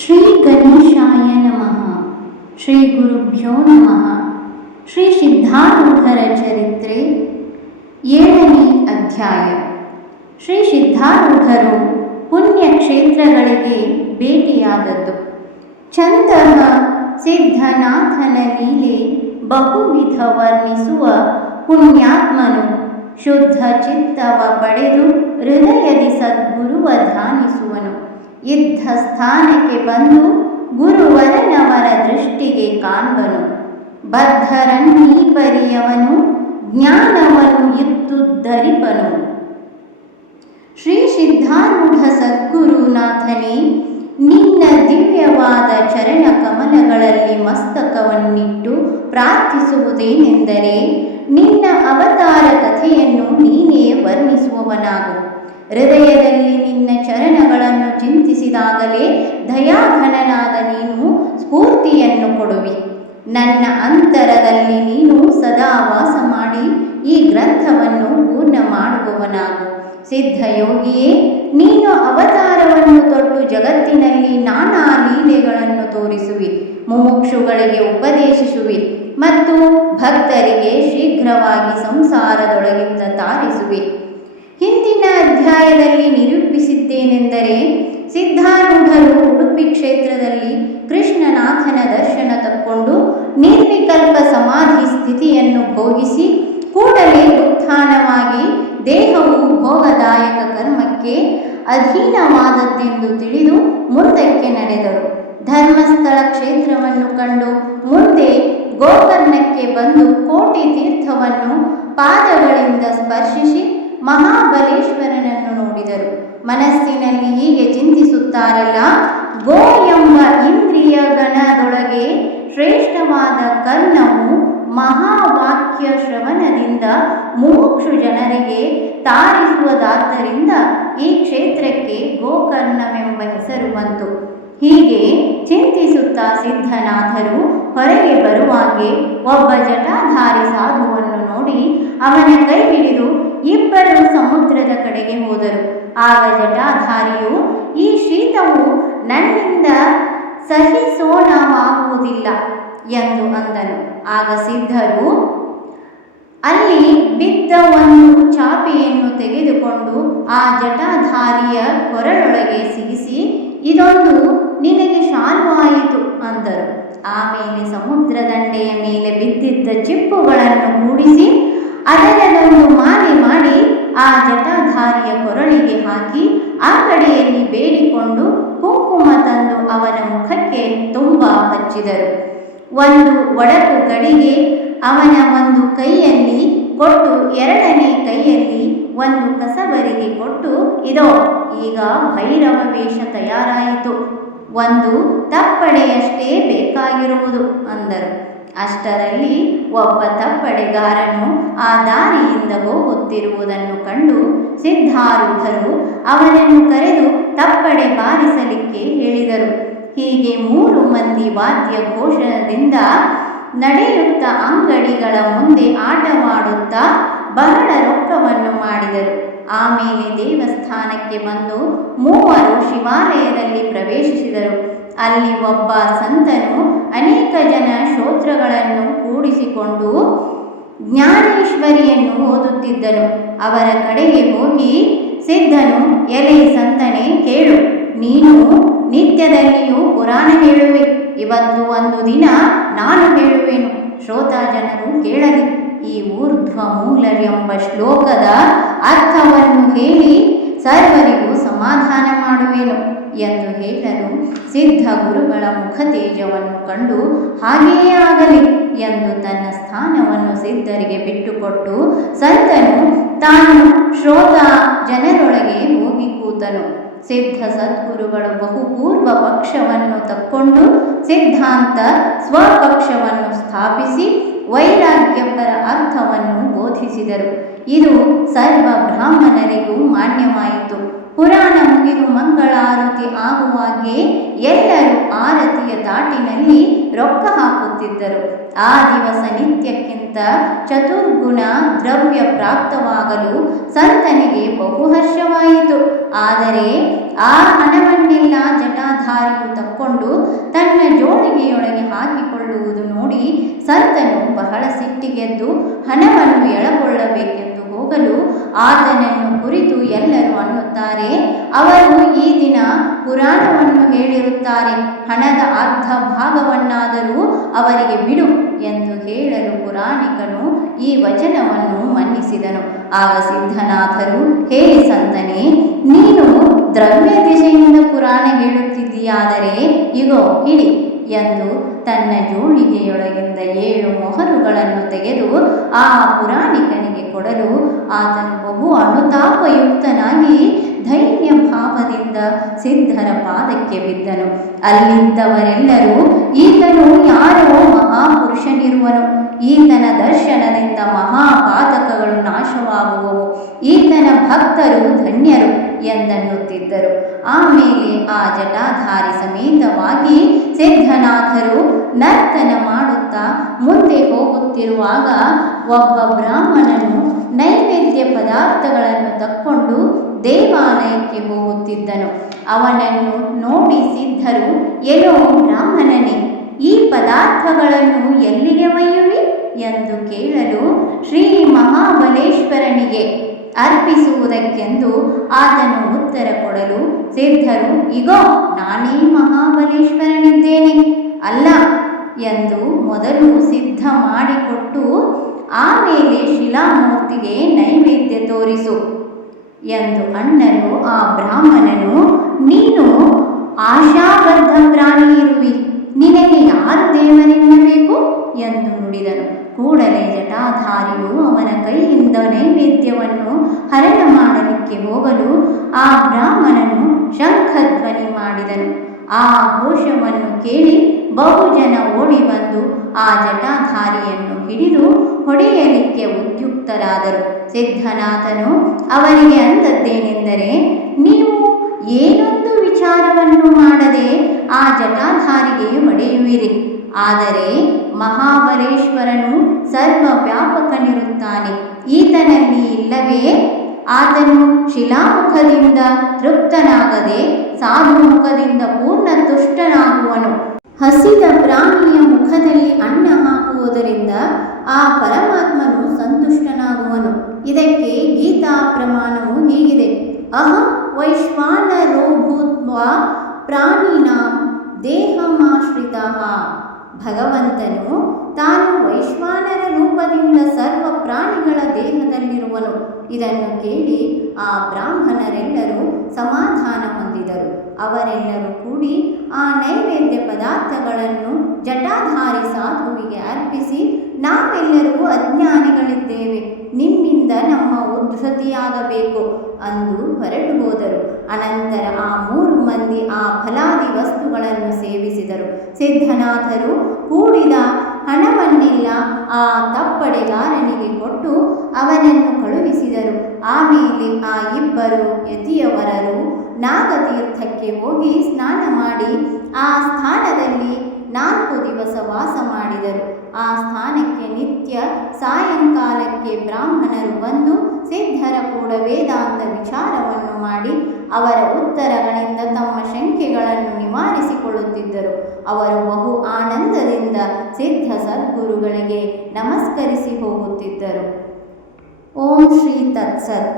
ಶ್ರೀ ಗಣೇಶಾಯ ನಮಃ. ಶ್ರೀ ಗುರುಭ್ಯೋ ನಮಃ. ಶ್ರೀ ಸಿದ್ಧಾರೂಢರ ಚರಿತ್ರೆ 7ನೇ ಅಧ್ಯಾಯ. ಶ್ರೀ ಸಿದ್ಧಾರೂಢರು ಪುಣ್ಯಕ್ಷೇತ್ರಗಳಿಗೆ ಭೇಟಿಯಾದದ್ದು. ಛಂದಃ ಸಿದ್ಧನಾಥನ ಲೀಲೆ ಬಹುವಿಧ ವರ್ಣಿಸುವ ಪುಣ್ಯಾತ್ಮನು ಶುದ್ಧ ಚಿತ್ತವ ಪಡೆದು ಹೃದಯದಿ ಸದ್ಗುರುವ ಧ್ಯಾನಿಸುವನು. ಇದ್ದ ಸ್ಥಾನಕ್ಕೆ ಬಂದು ಗುರುವರನವರ ದೃಷ್ಟಿಗೆ ಕಾಣ್ಬನು. ಬದ್ಧರನ್ನೀಪರಿಯವನು ಜ್ಞಾನವನ್ನು ಇತ್ತುದ್ಧರಿಪನು. ಶ್ರೀ ಸಿದ್ಧಾರೂಢ ಸದ್ಗುರುನಾಥನೇ, ನಿನ್ನ ದಿವ್ಯವಾದ ಚರಣ ಕಮಲಗಳಲ್ಲಿ ಮಸ್ತಕವನ್ನಿಟ್ಟು ಪ್ರಾರ್ಥಿಸುವುದೇನೆಂದರೆ, ನಿನ್ನ ಅವತಾರ ಕಥೆಯನ್ನು ನೀನೇ ವರ್ಣಿಸುವವನಾಗು. ಹೃದಯದಲ್ಲಿ ನಿನ್ನ ಚರಣಗಳನ್ನು ಚಿಂತಿಸಿದಾಗಲೇ ದಯಾಘನನಾದ ನೀನು ಸ್ಫೂರ್ತಿಯನ್ನು ಕೊಡುವಿ. ನನ್ನ ಅಂತರದಲ್ಲಿ ನೀನು ಸದಾ ವಾಸ ಮಾಡಿ ಈ ಗ್ರಂಥವನ್ನು ಪೂರ್ಣ ಮಾಡುವವನಾಗು. ಸಿದ್ಧಯೋಗಿಯೇ, ನೀನು ಅವತಾರವನ್ನು ತೊಟ್ಟು ಜಗತ್ತಿನಲ್ಲಿ ನಾನಾ ಲೀಲೆಗಳನ್ನು ತೋರಿಸುವಿ, ಮುಮುಕ್ಷುಗಳಿಗೆ ಉಪದೇಶಿಸುವಿ ಮತ್ತು ಭಕ್ತರಿಗೆ ಶೀಘ್ರವಾಗಿ ಸಂಸಾರದೊಳಗಿಂದ ತಾರಿಸುವಿ. ಹಿಂದಿನ ಅಧ್ಯಾಯದಲ್ಲಿ ನಿರೂಪಿಸಿದ್ದೇನೆಂದರೆ, ಸಿದ್ಧಾರೂಢರು ಉಡುಪಿ ಕ್ಷೇತ್ರದಲ್ಲಿ ಕೃಷ್ಣನಾಥನ ದರ್ಶನ ತಕ್ಕೊಂಡು ನಿರ್ವಿಕಲ್ಪ ಸಮಾಧಿ ಸ್ಥಿತಿಯನ್ನು ಭೋಗಿಸಿ ಕೂಡಲೇ ಉತ್ಥಾನವಾಗಿ ದೇಹವು ಭೋಗದಾಯಕ ಕರ್ಮಕ್ಕೆ ಅಧೀನವಾದದ್ದೆಂದು ತಿಳಿದು ಮುಂದಕ್ಕೆ ನಡೆದರು. ಧರ್ಮಸ್ಥಳ ಕ್ಷೇತ್ರವನ್ನು ಕಂಡು ಮುಂದೆ ಗೋಕರ್ಣಕ್ಕೆ ಬಂದು ಕೋಟಿ ತೀರ್ಥವನ್ನು ಪಾದಗಳಿಂದ ಸ್ಪರ್ಶಿಸಿ ಮಹಾಬಲೇಶ್ವರನನ್ನು ನೋಡಿದರು. ಮನಸ್ಸಿನಲ್ಲಿ ಹೀಗೆ ಚಿಂತಿಸುತ್ತಾರಲ್ಲ, ಗೋ ಎಂಬ ಇಂದ್ರಿಯ ಗಣದೊಳಗೆ ಶ್ರೇಷ್ಠವಾದ ಕರ್ಣವು ಮಹಾವಾಕ್ಯ ಶ್ರವಣದಿಂದ ಮುಮುಕ್ಷು ಜನರಿಗೆ ತಾರಿಸುವುದಾದ್ದರಿಂದ ಈ ಕ್ಷೇತ್ರಕ್ಕೆ ಗೋಕರ್ಣವೆಂಬ ಹೆಸರು ಬಂತು. ಹೀಗೆ ಚಿಂತಿಸುತ್ತಾ ಸಿದ್ಧನಾಥರು ಹೊರಗೆ ಬರುವಾಗೆ ಒಬ್ಬ ಜಟಾಧಾರಿ ಸಾಧುವನ್ನು ನೋಡಿ ಅವನ ಕೈ ಹಿಡಿದು ಇಬ್ಬರು ಸಮುದ್ರದ ಕಡೆಗೆ ಹೋದರು. ಆಗ ಜಟಾಧಾರಿಯು, ಈ ಶೀತವು ನನ್ನಿಂದ ಸಹಿಸೋಣವಾಗುವುದಿಲ್ಲ ಎಂದು ಅಂದನು. ಆಗ ಸಿದ್ಧರು ಅಲ್ಲಿ ಬಿದ್ದ ಒಂದು ಚಾಪೆಯನ್ನು ತೆಗೆದುಕೊಂಡು ಆ ಜಟಾಧಾರಿಯ ಕೊರಳೊಳಗೆ ಸಿಗಿಸಿ, ಇದೊಂದು ನಿನಗೆ ಶಾಲ್ವಾಯಿತು ಅಂದರು. ಆಮೇಲೆ ಸಮುದ್ರ ದಂಡೆಯ ಮೇಲೆ ಬಿದ್ದಿದ್ದ ಚಿಪ್ಪುಗಳನ್ನು ಕೂಡಿಸಿ ಅದರದೊಂದು ಮಾಲೆ ಮಾಡಿ ಆ ಜಟಾಧಾರಿಯ ಕೊರಳಿಗೆ ಹಾಕಿ ಆ ಕಡೆಯಲ್ಲಿ ಬೇಡಿಕೊಂಡು ಕುಂಕುಮ ತಂದು ಅವನ ಮುಖಕ್ಕೆ ತುಂಬ ಹಚ್ಚಿದರು. ಒಂದು ಒಡಕು ಗಡಿಗೆ ಅವನ ಒಂದು ಕೈಯಲ್ಲಿ ಕೊಟ್ಟು ಎರಡನೇ ಕೈಯಲ್ಲಿ ಒಂದು ಕಸಬರಿಗೆ ಕೊಟ್ಟು, ಇದೋ ಈಗ ಭೈರವ ವೇಷ ತಯಾರಾಯಿತು, ಒಂದು ತಪ್ಪಡೆಯಷ್ಟೇ ಬೇಕಾಗಿರುವುದು ಅಂದರು. ಅಷ್ಟರಲ್ಲಿ ಒಬ್ಬ ತಪ್ಪಡೆಗಾರನು ಆ ದಾರಿಯಿಂದ ಹೋಗುತ್ತಿರುವುದನ್ನು ಕಂಡು ಸಿದ್ಧಾರೂಢರು ಅವನನ್ನು ಕರೆದು ತಪ್ಪಡೆ ಬಾರಿಸಲಿಕ್ಕೆ ಹೇಳಿದರು. ಹೀಗೆ 3 ಮಂದಿ ವಾದ್ಯ ಘೋಷಣದಿಂದ ನಡೆಯುತ್ತ ಅಂಗಡಿಗಳ ಮುಂದೆ ಆಟವಾಡುತ್ತಾ ಬಹಳ ರೊಕ್ಕವನ್ನು ಮಾಡಿದರು. ಆಮೇಲೆ ದೇವಸ್ಥಾನಕ್ಕೆ ಬಂದು 3 ಶಿವಾಲಯದಲ್ಲಿ ಪ್ರವೇಶಿಸಿದರು. ಅಲ್ಲಿ ಒಬ್ಬ ಸಂತನು ಅನೇಕ ಜನ ಶ್ರೋತೃಗಳನ್ನು ಕೂಡಿಸಿಕೊಂಡು ಜ್ಞಾನೇಶ್ವರಿಯನ್ನು ಓದುತ್ತಿದ್ದನು. ಅವರ ಕಡೆಗೆ ಹೋಗಿ ಸಿದ್ಧನು, ಎಲೆ ಸಂತನೇ ಕೇಳು, ನೀನು ನಿತ್ಯದಲ್ಲಿಯೂ ಪುರಾಣ ಹೇಳುವೆ, ಇವತ್ತು ಒಂದು ದಿನ ನಾನು ಹೇಳುವೆನು, ಶ್ರೋತಾ ಜನರು ಕೇಳಲಿ. ಈ ಊರ್ಧ್ವ ಮೂಲ ಎಂಬ ಶ್ಲೋಕದ ಅರ್ಥವನ್ನು ಹೇಳಿ ಸರ್ವರಿಗೂ ಸಮಾಧಾನ ಮಾಡುವೆನು ಎಂದು ಹೇಳಲು ಸಿದ್ಧ ಗುರುಗಳ ಮುಖತೇಜವನ್ನು ಕಂಡು ಹಾಗೆಯೇ ಆಗಲಿ ಎಂದು ತನ್ನ ಸ್ಥಾನವನ್ನು ಸಿದ್ಧರಿಗೆ ಬಿಟ್ಟುಕೊಟ್ಟು ಸಂತನು ತಾನು ಶ್ರೋತ ಜನರೊಳಗೆ ಹೋಗಿ ಕೂತನು. ಸಿದ್ಧ ಸದ್ಗುರುಗಳು ಬಹುಪೂರ್ವ ಪಕ್ಷವನ್ನು ತಕ್ಕೊಂಡು ಸಿದ್ಧಾಂತ ಸ್ವಪಕ್ಷವನ್ನು ಸ್ಥಾಪಿಸಿ ವೈರಾಗ್ಯಪರ ಅರ್ಥವನ್ನು ಬೋಧಿಸಿದರು. ಇದು ಸರ್ವ ಬ್ರಾಹ್ಮಣರಿಗೂ ಮಾನ್ಯವಾಯಿತು. ಪುರಾಣ ಮುಗಿದು ಮಂಗಳಾರತಿ ಆಗುವಾಗೆ ಎಲ್ಲರೂ ಆರತಿಯ ತಾಟಿನಲ್ಲಿ ರೊಕ್ಕ ಹಾಕುತ್ತಿದ್ದರು. ಆ ದಿವಸ ನಿತ್ಯಕ್ಕಿಂತ ಚತುರ್ಗುಣ ದ್ರವ್ಯ ಪ್ರಾಪ್ತವಾಗಲು ಸಂತನಿಗೆ ಬಹು ಹರ್ಷವಾಯಿತು. ಆದರೆ ಆ ಹಣವನ್ನೆಲ್ಲ ಜಟಾಧಾರಿ ಜಟಾಧಾರಿಯು ತಕ್ಕೊಂಡು ತನ್ನ ಜೋಳಿಗೆಯೊಳಗೆ ಹಾಕಿಕೊಳ್ಳುವುದು ನೋಡಿ ಸಂತನು ಬಹಳ ಸಿಟ್ಟಿಗೆದ್ದು ಹಣವನ್ನು ಎಳಕೊಳ್ಳಬೇಕೆಂದು ಹೋಗಲು ಆತನನ್ನು ಕುರಿತು ಎಲ್ಲರೂ ಅನ್ನುತ್ತಾರೆ, ಅವರು ಈ ದಿನ ಪುರಾಣವನ್ನು ಹೇಳಿರುತ್ತಾರೆ, ಹಣದ ಅರ್ಧ ಭಾಗವನ್ನಾದರೂ ಅವರಿಗೆ ಬಿಡು ಎಂದು ಹೇಳಲು ಪುರಾಣಿಕನು ಈ ವಚನವನ್ನು ಮನ್ನಿಸಿದನು. ಆಗ ಸಿದ್ಧನಾಥರು, ಹೇ ಸಂತನೇ, ನೀನು ದ್ರವ್ಯ ದಿಶೆಯಿಂದ ಪುರಾಣ ಹೇಳುತ್ತಿದ್ದೀಯಾದರೆ ಇಗೋ ಹಿಡಿ ಎಂದು ತನ್ನ ಜೋಳಿಗೆಯೊಳಗಿಂದ 7 ಮೊಹರುಗಳನ್ನು ತೆಗೆದು ಆ ಪುರಾಣಿಕನಿಗೆ ಕೊಡಲು ಆತನು ಬಹು ಅನುತಾಪಯುಕ್ತನಾಗಿ ಧೈರ್ಯ ಭಾವದಿಂದ ಸಿದ್ಧರ ಪಾದಕ್ಕೆ ಬಿದ್ದನು. ಅಲ್ಲಿದ್ದವರೆಲ್ಲರೂ, ಈತನು ಯಾರೋ ಮಹಾಪುರುಷನಿರುವನು, ಈತನ ದರ್ಶನದಿಂದ ಮಹಾಪಾತಕಗಳು ನಾಶವಾಗುವವು, ಈತನ ಭಕ್ತರು ಧನ್ಯರು ಎಂದನ್ನುತ್ತಿದ್ದರು. ಆಮೇಲೆ ಆ ಜಟಾಧಾರಿ ಸಮೇತವಾಗಿ ಸಿದ್ಧನಾಥರು ನರ್ತನ ಮಾಡುತ್ತಾ ಮುಂದೆ ಹೋಗುತ್ತಿರುವಾಗ ಒಬ್ಬ ಬ್ರಾಹ್ಮಣನು ನೈವೇದ್ಯ ಪದಾರ್ಥಗಳನ್ನು ತಕ್ಕೊಂಡು ದೇವಾಲಯಕ್ಕೆ ಹೋಗುತ್ತಿದ್ದನು. ಅವನನ್ನು ನೋಡಿ ಸಿದ್ಧರು, ಏನೋ ಬ್ರಾಹ್ಮಣನೇ, ಈ ಪದಾರ್ಥಗಳನ್ನು ಎಲ್ಲಿಗೆ ಒಯ್ಯುವಿ ಎಂದು ಕೇಳಲು ಶ್ರೀ ಮಹಾಬಲೇಶ್ವರನಿಗೆ ಅರ್ಪಿಸುವುದಕ್ಕೆಂದು ಆತನು ಉತ್ತರ ಕೊಡಲು ಸಿದ್ಧರು, ಇಗೋ ನಾನೇ ಮಹಾಬಲೇಶ್ವರನಿದ್ದೇನೆ ಅಲ್ಲ ಎಂದು ಮೊದಲು ಸಿದ್ಧ ಮಾಡಿಕೊಟ್ಟು ಆಮೇಲೆ ಶಿಲಾಮೂರ್ತಿಗೆ ನೈವೇದ್ಯ ತೋರಿಸು ಎಂದು ಅನ್ನಲು ಆ ಬ್ರಾಹ್ಮಣನು, ನೀನು ಆಶಾಬದ್ಧ ಪ್ರಾಣಿ ಇರುವಿ, ನಿನಗೆ ಯಾರು ದೇವರೆನ್ನಬೇಕು ಎಂದು ನುಡಿದನು. ಕೂಡಲೇ ಜಟಾಧಾರಿಯು ಅವನ ಕೈಯಿಂದ ನೈವೇದ್ಯವನ್ನು ಹರಣ ಮಾಡಲಿಕ್ಕೆ ಹೋಗಲು ಆ ಬ್ರಾಹ್ಮಣನು ಶಂಖಧ್ವನಿ ಮಾಡಿದನು. ಆ ಘೋಷವನ್ನು ಕೇಳಿ ಬಹುಜನ ಓಡಿ ಬಂದು ಆ ಜಟಾಧಾರಿಯನ್ನು ಹಿಡಿದು ಹೊಡೆಯಲಿಕ್ಕೆ ಉದ್ಯುಕ್ತರಾದರು. ಸಿದ್ಧನಾಥನು ಅವರಿಗೆ ಅಂದದ್ದೇನೆಂದರೆ, ನೀವು ಏನೊಂದು ವಿಚಾರವನ್ನು ಮಾಡದೆ ಆ ಜಟಾಧಾರಿಗೆ ಹೊಡೆಯುವಿರಿ, ಆದರೆ ಮಹಾಬಲೇಶ್ವರನು ಸರ್ವವ್ಯಾಪಕನಿರುತ್ತಾನೆ, ಈತನಲ್ಲಿ ಇಲ್ಲವೇ? ಆತನು ಶಿಲಾಮುಖದಿಂದ ತೃಪ್ತನಾಗದೆ ಸಾಧುಮುಖದಿಂದ ಪೂರ್ಣ ತುಷ್ಟನಾಗುವನು. ಹಸಿದ ಪ್ರಾಣಿಯ ಮುಖದಲ್ಲಿ ಅನ್ನ ಹಾಕುವುದರಿಂದ ಆ ಪರಮಾತ್ಮನು ಸಂತುಷ್ಟನಾಗುವನು. ಇದಕ್ಕೆ ಗೀತಾ ಪ್ರಮಾಣವು ಹೀಗಿದೆ, ಅಹಂ ವೈಶ್ವಾನರೋ ಭೂತ್ವಾ ಪ್ರಾಣಿನಾಂ ದೇಹಮಾಶ್ರಿತಃ. ಭಗವಂತನು ತಾನು ವೈಶ್ವಾನರ ರೂಪದಿಂದ ಸರ್ವ ಪ್ರಾಣಿಗಳ ದೇಹದಲ್ಲಿರುವನು. ಇದನ್ನು ಕೇಳಿ ಆ ಬ್ರಾಹ್ಮಣರೆಲ್ಲರೂ ಸಮಾಧಾನ ಹೊಂದಿದರು. ಅವರೆಲ್ಲರೂ ಕೂಡಿ ಆ ನೈವೇದ್ಯ ಪದಾರ್ಥಗಳನ್ನು ಜಟಾಧಾರಿ ಸಾಧುವಿಗೆ ಅರ್ಪಿಸಿ, ನಾವೆಲ್ಲರೂ ಅಜ್ಞಾನಿಗಳಿದ್ದೇವೆ, ನಿಮ್ಮಿಂದ ನಮ್ಮ ಉದ್ಧತಿಯಾಗಬೇಕು ಅಂದು ಹೊರಟು ಹೋದರು. ಅನಂತರ ಆ 3 ಮಂದಿ ಆ ಫಲಾದಿ ವಸ್ತುಗಳನ್ನು ಸೇವಿಸಿದರು. ಸಿದ್ಧನಾಥರು ಕೂಡಿದ ಹಣವನ್ನೆಲ್ಲ ಆ ತಪ್ಪಡೆಗಾರನಿಗೆ ಕೊಟ್ಟು ಅವನನ್ನು ಕಳುಹಿಸಿದರು. ಆಮೇಲೆ ಆ 2 ಯತಿಯವರರು ನಾಗತೀರ್ಥಕ್ಕೆ ಹೋಗಿ ಸ್ನಾನ ಮಾಡಿ ಆ ಸ್ಥಾನದಲ್ಲಿ 4 ದಿವಸ ವಾಸ ಮಾಡಿದರು. ಆ ಸ್ಥಾನಕ್ಕೆ ನಿತ್ಯ ಸಾಯಂಕಾಲಕ್ಕೆ ಬ್ರಾಹ್ಮಣರು ಬಂದು ಸಿದ್ಧರ ಕೂಡ ವೇದಾಂತ ವಿಚಾರವನ್ನು ಮಾಡಿ ಅವರ ಉತ್ತರಗಳಿಂದ ತಮ್ಮ ಶಂಕೆಗಳನ್ನು ನಿವಾರಿಸಿಕೊಳ್ಳುತ್ತಿದ್ದರು. ಅವರು ಬಹು ಆನಂದದಿಂದ ಸಿದ್ಧ ಸದ್ಗುರುಗಳಿಗೆ ನಮಸ್ಕರಿಸಿ ಹೋಗುತ್ತಿದ್ದರು. ಓಂ ಶ್ರೀ ತತ್ಸತ್.